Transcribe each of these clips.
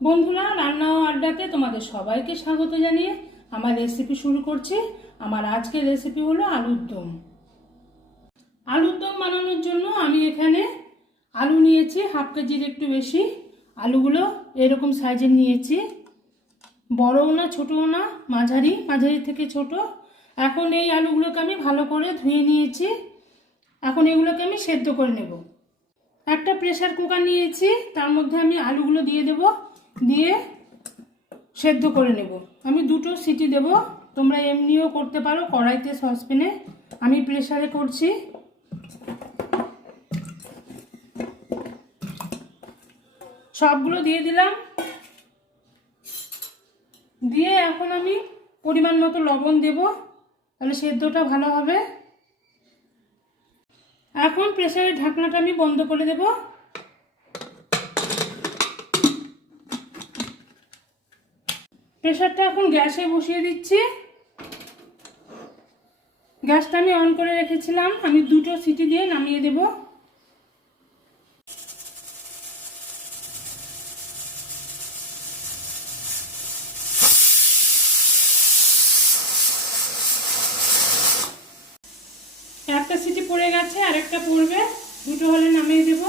বন্ধুরা, রান্না ও আড্ডাতে তোমাদের সবাইকে স্বাগত জানিয়ে আমার রেসিপি শুরু করছি। আমার আজকের রেসিপি হলো আলুর দম। আলুর দম বানানোর জন্য আমি এখানে আলু নিয়েছি হাফ কেজির একটু বেশি। আলুগুলো এরকম সাইজের নিয়েছি, বড়ও না ছোটও না, মাঝারি থেকে ছোট। এখন এই আলুগুলোকে আমি ভালো করে ধুয়ে নিয়েছি। এখন এগুলোকে আমি সেদ্ধ করে নেব। একটা প্রেসার কুকার নিয়েছি, তার মধ্যে আমি আলুগুলো দিয়ে দেব, দিয়ে সেদ্ধ করে নেব। আমি দুটো সিটি দেব, তোমরা এমনিও করতে পারো, কড়াইতে সসপ্যানে। আমি প্রেসারে করছি। সবগুলো দিয়ে দিলাম, দিয়ে এখন আমি পরিমাণ মতো লবণ দেব, তাহলে সেদ্ধটা ভালো হবে। এখন প্রেসারের ঢাকনাটা আমি বন্ধ করে দেব। প্রেসারটা এখন গ্যাসে বসিয়ে দিচ্ছি। গ্যাসটা আমি অন করে রেখেছিলাম, আমি দুটো সিটি দিয়ে নামিয়ে দেব। একটা সিটি পড়ে গেছে, আরেকটা পড়বে, দুটো হলে নামিয়ে দেব।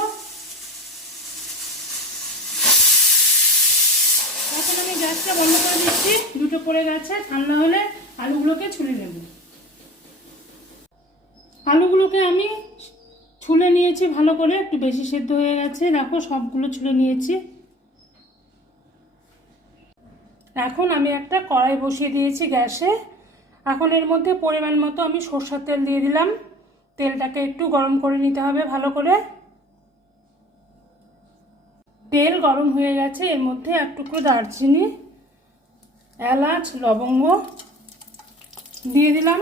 এখন আমি গ্যাসটা বন্ধ করে দিচ্ছি, দুটো পড়ে গেছে, ঠান্ডা হলে আলুগুলোকে ছুলে নেব। আলুগুলোকে আমি ছুলে নিয়েছি ভালো করে, একটু বেশি সেদ্ধ হয়ে গেছে, দেখো সবগুলো ছুলে নিয়েছি। এখন আমি একটা কড়াই বসিয়ে দিয়েছি গ্যাসে। এখন এর মধ্যে পরিমাণ মতো আমি সরষের তেল দিয়ে দিলাম। তেলটাকে একটু গরম করে নিতে হবে ভালো করে। তেল গরম হয়ে গেছে, এর মধ্যে এক টুকরো দারচিনি, এলাচ, লবঙ্গ দিয়ে দিলাম,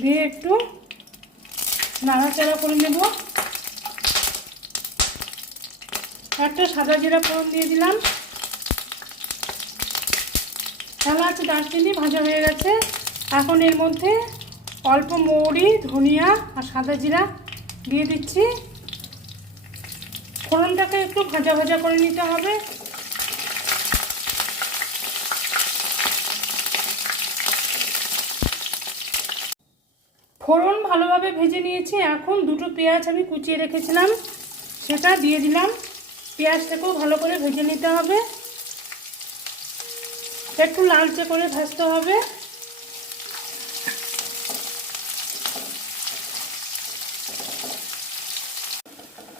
দিয়ে একটু নাড়াচাড়া করে নেব। একটা সাদা জিরা ফোড়ন দিয়ে দিলাম। এলাচ, দারচিনি ভাজা হয়ে গেছে। এখন এর মধ্যে অল্প মৌরি, ধনিয়া আর সাদা জিরা দিয়ে দিচ্ছি। ফোড়নটাকে একটু ভাজা ভাজা করে নিতে হবে। ফোড়ন ভালোভাবে ভেজে নিয়েছি। এখন দুটো পেঁয়াজ আমি কুচিয়ে রেখেছিলাম, সেটা দিয়ে দিলাম। পেঁয়াজটাকেও ভালো করে ভেজে নিতে হবে, একটু লালচে করে ভাজতে হবে।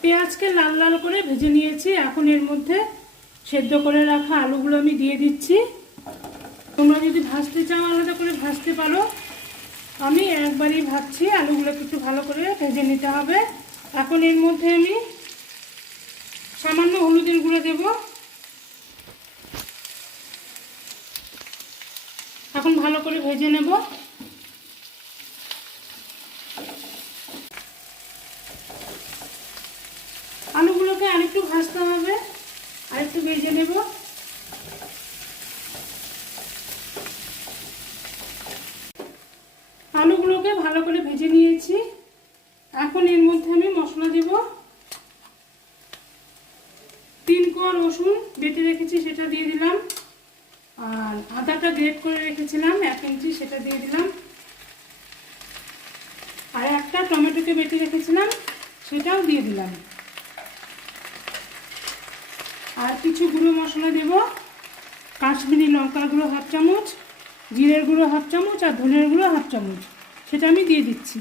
পেঁয়াজকে লাল লাল করে ভেজে নিয়েছি। এখন এর মধ্যে সেদ্ধ করে রাখা আলুগুলো আমি দিয়ে দিচ্ছি। তোমরা যদি ভাজতে চাও আলাদা করে ভাজতে পারো, আমি একবারই ভাজছি। আলুগুলোকে একটু ভালো করে ভেজে নিতে হবে। এখন এর মধ্যে আমি সামান্য হলুদের গুঁড়ো দেব। এখন ভালো করে ভেজে নেব। আলুগুলোকে আরেকটু ভাজতে হবে, আরেকটু ভেজে নেব। আলুগুলোকে ভালো করে ভেজে নিয়েছি। এখন এর মধ্যে আমি মশলা দেব। 3 কোয়া রসুন বেটে রেখেছি, সেটা দিয়ে দিলাম। আর আদাটা গ্রেট করে রেখেছিলাম 1 ইঞ্চি, সেটা দিয়ে দিলাম। আর একটা টমেটোকে বেটে রেখেছিলাম, সেটাও দিয়ে দিলাম। আর কিছু গুঁড়ো মশলা দেব। কাশ্মীরি লঙ্কার গুঁড়ো হাফ চামচ, জিরের গুঁড়ো হাফ চামচ আর ধনের গুঁড়ো হাফ চামচ, সেটা আমি দিয়ে দিচ্ছি।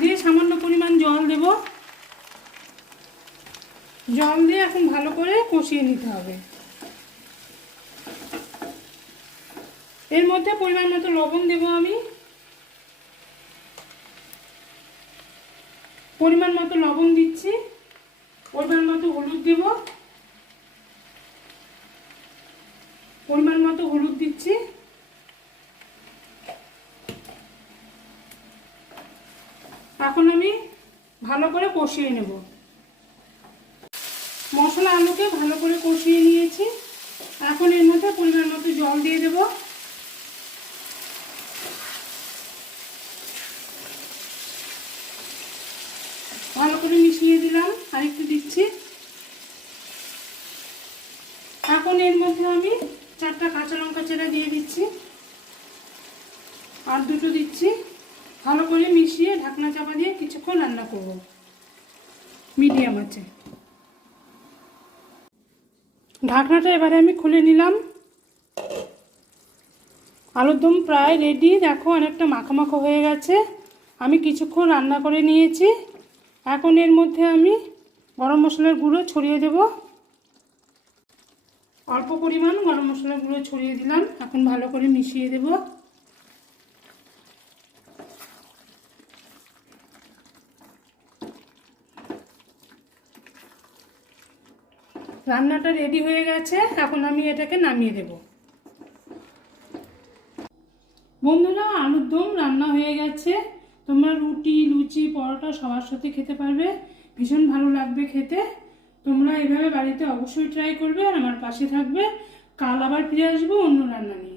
দিয়ে সামান্য পরিমাণ জল দেব। জল দিয়ে এখন ভালো করে কষিয়ে নিতে হবে। এর মধ্যে পরিমাণ মতো লবণ দেব আমি, পরিমাণ মতো লবণ দিচ্ছি। পরিমাণ মতো হলুদ দেব, পরিমাণ মতো হলুদ দিচ্ছি। এখন আমি ভালো করে কষিয়ে নেব। মশলা আলুকে ভালো করে কষিয়ে নিয়েছি। এখন এর মধ্যে পরিমাণ মতো জল দিয়ে দেব। ভালো করে মিশিয়ে দিলাম, আরেকটু দিচ্ছি। এখন এর মধ্যে আমি 4টা কাঁচা লঙ্কা চেরা দিয়ে দিচ্ছি, আর 2টো দিচ্ছি। ভালো করে মিশিয়ে ঢাকনা চাপা দিয়ে কিছুক্ষণ রান্না করব মিডিয়াম আছে। ঢাকনাটা এবারে আমি খুলে নিলাম। আলুর দম প্রায় রেডি, দেখো অনেকটা মাখো মাখো হয়ে গেছে। আমি কিছুক্ষণ রান্না করে নিয়েছি। এখন এর মধ্যে আমি গরম মশলার গুঁড়ো ছড়িয়ে দেব। অল্প পরিমাণ গরম মশলার গুঁড়ো ছড়িয়ে দিলাম। এখন ভালো করে মিশিয়ে দেব। রান্নাটা রেডি হয়ে গেছে, এখন আমি এটাকে নামিয়ে দেব। বন্ধুরা, আলুর দম রান্না হয়ে গেছে। তোমরা রুটি, লুচি, পরোটা সবার সাথে খেতে পারবে, ভীষণ ভালো লাগবে খেতে। তোমরা এভাবে বাড়িতে অবশ্যই ট্রাই করবে আর আমার পাশে থাকবে। কাল আবার ফিরে আসবো অন্য রান্না নিয়ে।